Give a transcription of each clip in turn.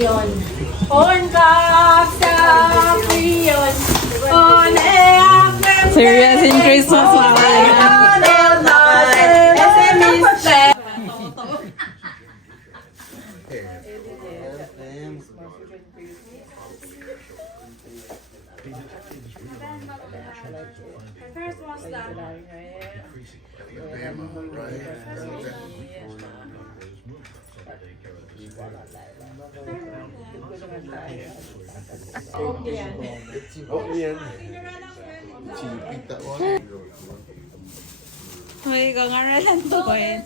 Priyon. On ka sa Priyon. On Serious in Christmas, Uy, kung aralan to eh.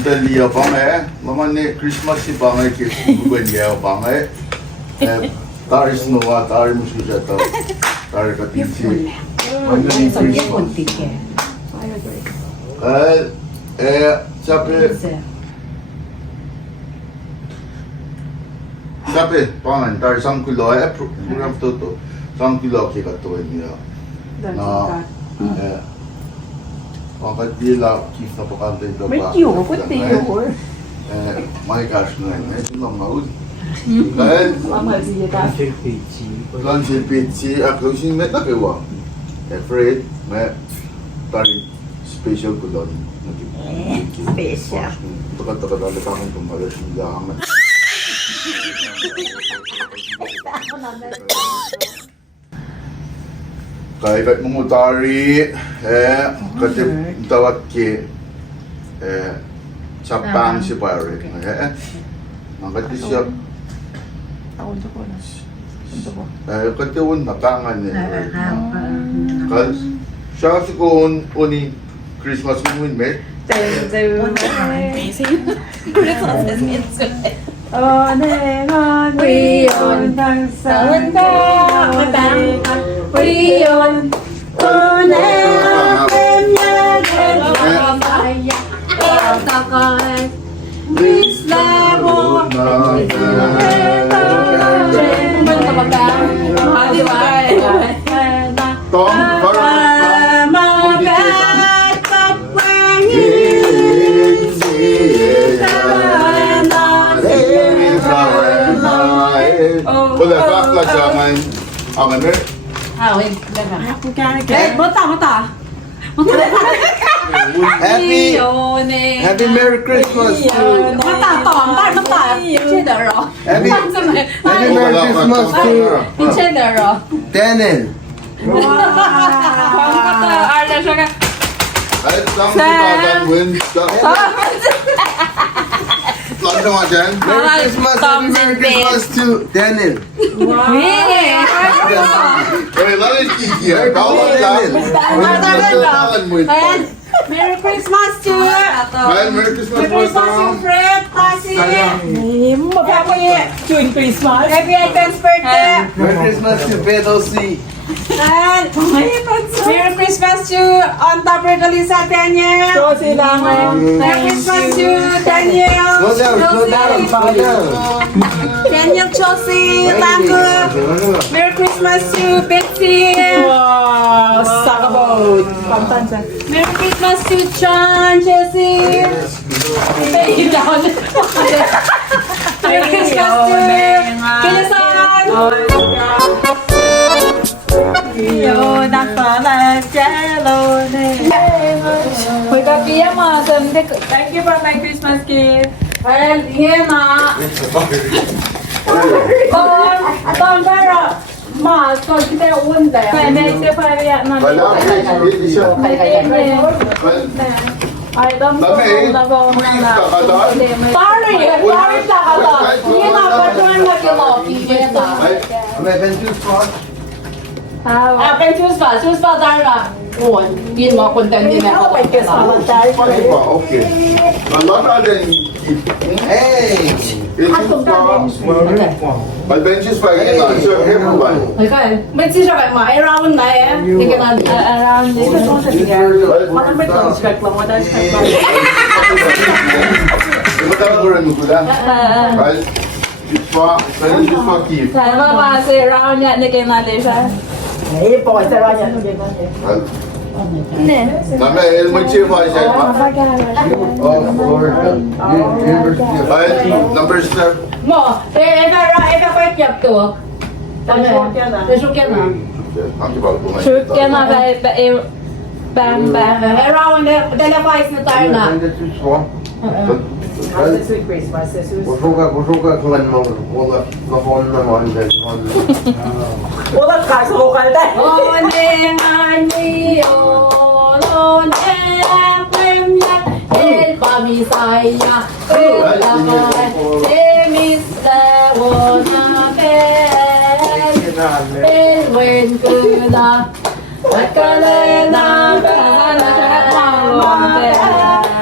Dali bang laman ni Christmas si bang bukan dia bang taris nuwa taris musuja to taris katinsi mana ni Christmas sabi pangan taris sangkulo program to sangkulo kita to niya na Bakit bila kif na pakantay ito ba? May kiyo, puti yun. May cash na yun. Ito lang maud. Dahil, Lansil Pizzi, ako sin met na kawa. Afraid, may tari special ko doon. Special. Takat-takat akong tumalas yung lahat. Kahit mengutari, katip tawat ke, capang si pare, angkat siya, katipun nakangan niya. Kas, siya si kun uni Christmas mo met. Priyon, tangsan ka, matangka. Priyon, Wala ka jangan ang ano? Happy Merry Christmas to Happy Merry Christmas to Daniel. Ay, lang kita win. Lang naman dyan. Merry Christmas, Happy Merry Christmas to Daniel. Hey, lang yung kiki. Tawag lang. Tawag mo ito. Merry Christmas to Merry Christmas po sa Fred, Tasi. June Christmas. Happy advance birthday. Merry Christmas to Pedro C. And Merry Christmas to on top of Lisa Daniel. So sila Merry Christmas to Daniel. Slow down. Daniel Chelsea. Merry Christmas to Betsy. Wow, sakabot. Pamtansa. Merry Christmas to John Chelsea. Merry Christmas to Kilasan. Yun ang pala jello. Uy, kapiya mo. Thank you for my Christmas gift. Well, here ma. Tom pero ma, so kita unde. Pwede siya pa rin na. Wala. Ay, dam ko na ko na. Sorry ta ka to. Hindi na patuan na kilo. May venture spot. เป็นชูสปาได้ป่ะโอ้ยกินมาคนเต็มที่แล้วไปเก็บสารใจ Pode pá, ok. Mas lá na dentro. Ei! Esse pá. Mas bem disso vai aqui lá, isso é vai. ไม่ใช่ไม่ใช่จะไปหมายเราไหนอ่ะนี่กันนั่น around this Masไม่ต้องสเปกลงมาได้สเปกลง Eu vou dar agora no cuidado. Mas isso aqui. ใช่ว่ามาเซ around เนี่ยในเกมนั้นเลยใช่ ปล่อยแต่ว่าอย่างนี้ เนี่ย Na minha ele muito cheio mais aí. Oh, number 7. หมอเอ๊ะไปเก็บตัวตอนนี้จะชุกแก่นะ Aqui vai comer. ชุดแกมาไปแบง เราเนี่ยได้ละไปสไตล์นะ Vou jogar com o alemão. Vou na mão dele. โอ้ขายโซกันได้โอ้เนงานมีโอโลเนเป็นยักเอลปามิไซยาเอลาเอมิสเตโวนาเปเป็นเวนกุดาวักเลนาเปลามาแ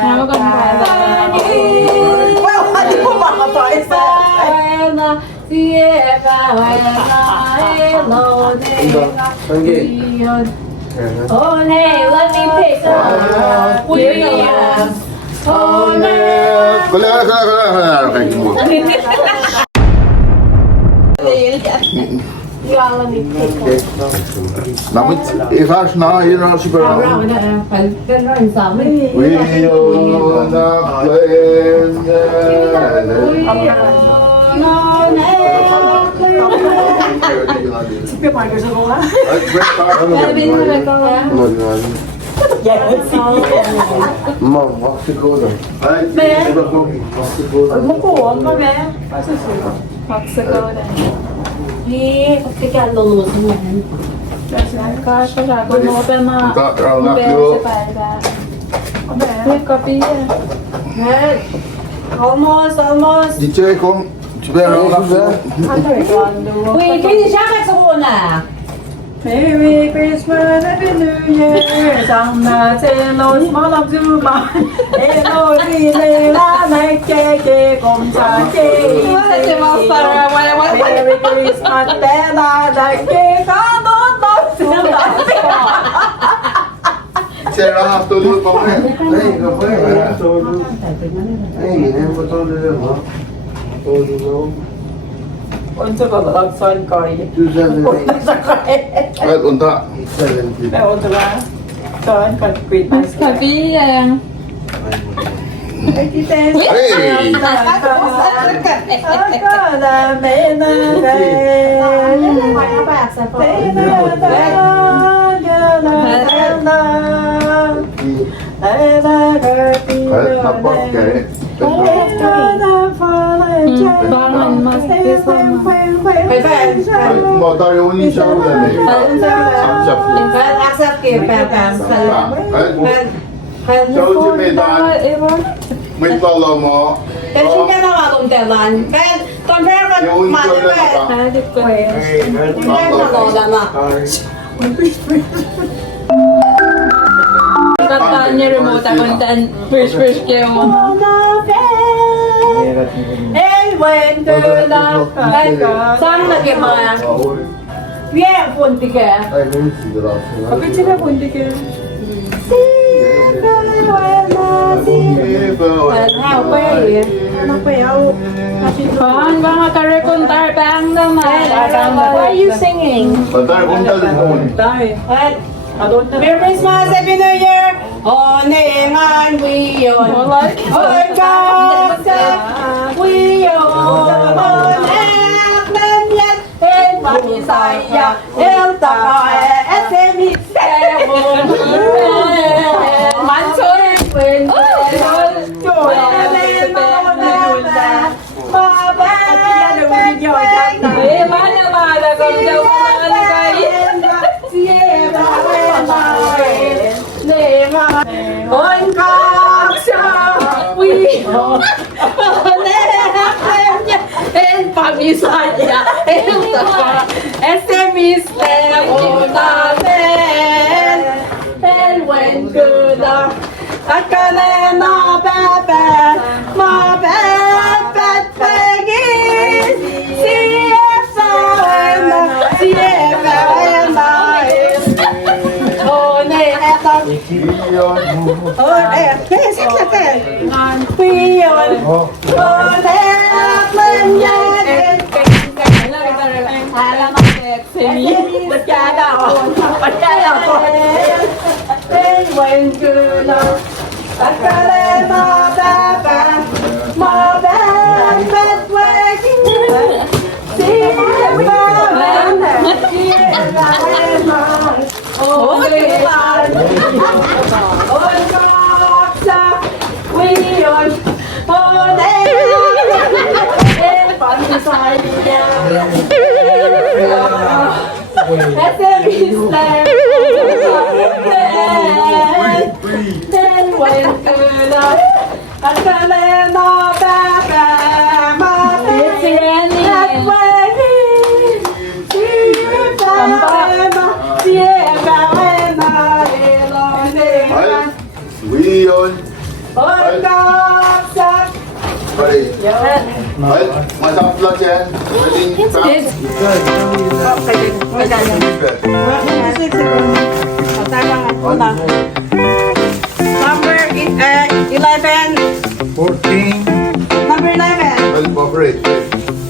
ล้วก็ไปว้าวอันนี้พวกมันมาต่อยซะเสียกันโลเนโอ้เน่ let me pick up William โอ้เน่ Galera, vem aqui, moço. Nou, moet je gaat naar hier naar super. เราเนี่ยเป็นร้อยสามไม่มี We on the Mam, wacht ik ook dan.มุกหัวมาแม่มาสุดๆพักสักก็ได้ นี่ก็แกลงสมุน ก็ชอบก็โน้ตมาแบงสบายได้แบงก็ปี เฮ้ย almost Die twee kom. Ze zijn er ook af. วีพี่ดิฉันไม่สมุนอ่ะ Merry Christmas Happy New Year จังนาเจโลสมอลจูบานเอโลซีเลลาในเกเกกมชาเจ Merry Christmas แต่ลาในเกกาโดนตบเสียงดัง Ze zijn er af te doen, kom mee. Nee, dat ben ik niet. Nee, nee, wat dan de man. Und so war das so ein Kai. Du sagst Uit, und da. Der unter war so ein Christmas. Happy ยัง Hey! Naar bad kijken. บ้านมันมาเที่ยวมา ไปแฟน Maar daar jongen niet zo mee. Samsaf. แฟน accept เก็บแฟนแฟนแฟน Zo is het mee daar. Met allemaal. แต่ชุดแกน่ามาตรงแต่ร้านแฟนตอนแรกมันมาแฟน หาดิบกว่า แฟนมารอแล้วนะ Katanya remote content first game mo. And when the sang na ke ma ye phone ti ke Hij moet ze eraf. Kapit sila punti ka. how pa ye ano pa yaw Bang bang ka-recontar bang naman. Why are you singing? Maar daar komt dat gewoon. Merry Christmas, Happy New Year! Onengan wiyon. Wiyon. Onek nanyan. En pamisaya. El takae. Esemi sewo. Mansur. Ôi con sao quý hồ em phạm vi sai em tập em xem mi xem Macarena, Pepe, my Pepe, Peggy, Masang vlog yan. Number 11. 14. Number 11. Well, cooperate.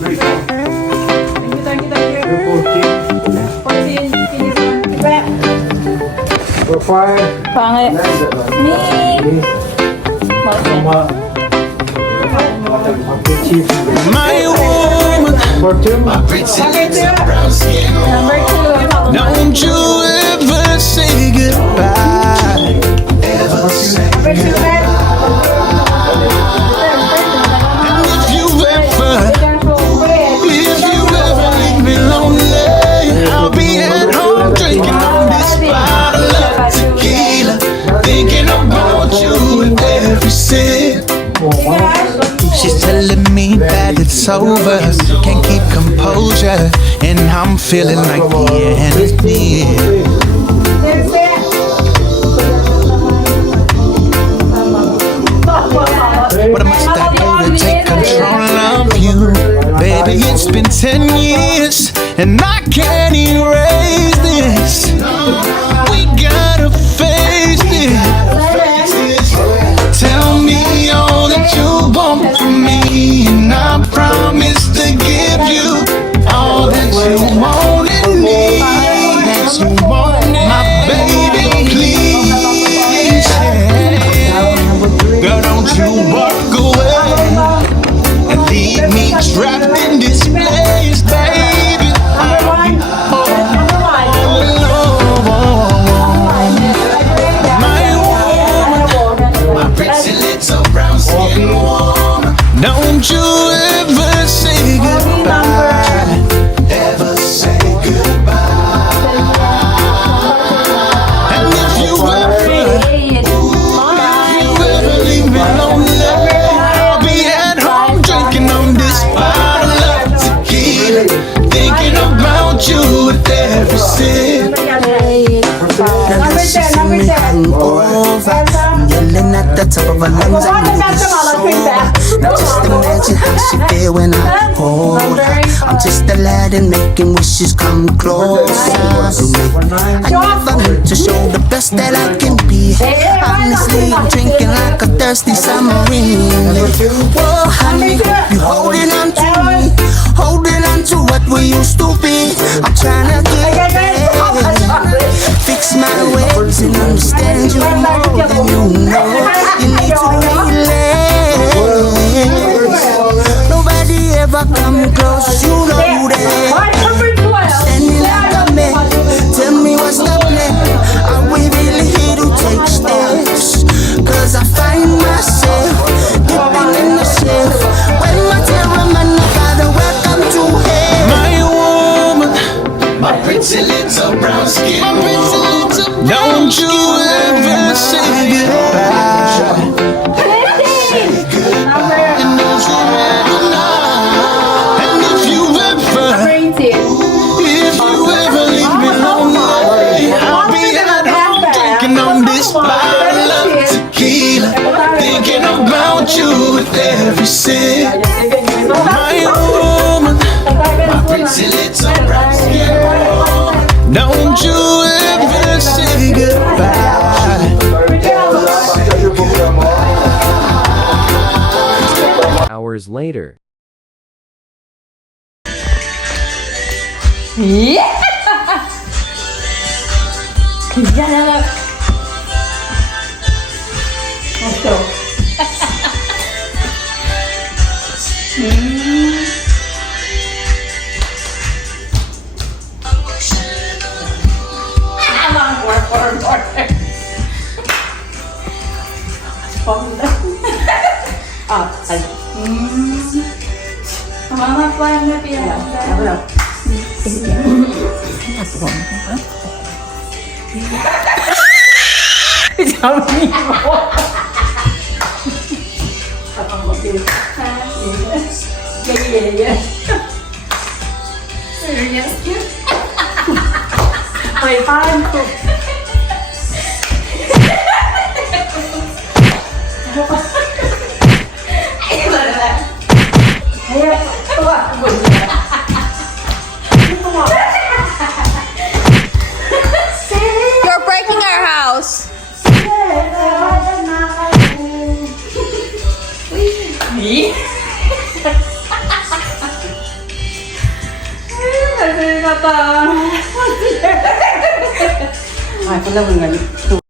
Three. Thank you. 14. 14. Number 5. Pangit. Me. My woman, 14. my pretty little brown skin. Number 2. Don't you ever say goodbye. Ever say goodbye. And if you ever leave me lonely, I'll be at home drinking on this bottle of tequila, thinking about you with every sip. She's telling me that it's over, can't keep composure, and I'm feeling like the end is near. What must I do to take control of you? Baby, it's been 10 years, and I can't erase this. We gotta face this. Tell me all that you want from me, and I promise to give you all that you want and need. That you want, my baby, please. Girl, don't you walk away and leave me trapped in this place, baby. I'll be all alone. My woman, my pretty little brown skin woman. Don't you ever say goodbye. Ever say goodbye. And if you ever leave me lonely, I'll be at home drinking on this bottle of tequila, thinking about you with every sip. Number 10. Number 10. Yelling at the top of her lungs, I know it's sober. Now just imagine how she feel when I hold her. I'm just a lad and making wishes come closer to me. I never need to show the best that I can be. Honestly, I'm drinking like a thirsty submarine. Whoa, honey, you holding on to me, holding on to what we used to be. I'm trying to get there, fix my ways and understand you more than you know. You need to relax. Nobody ever come close, you know that. Standing like a man, tell me what's the plan. Are we really here to take steps? Cause I find myself dipping in the shelf. When my terror man, I gotta welcome to hell. My woman, my pretty little brown skin. Don't you ever say goodbye. And don't you ever lie. And if you hours later. Yeah! Yan na. Let's go. Ah, ay. Mama, paano na pinag May time to. Ayan, tuwa. You're breaking our house. Ay, pala mo nga.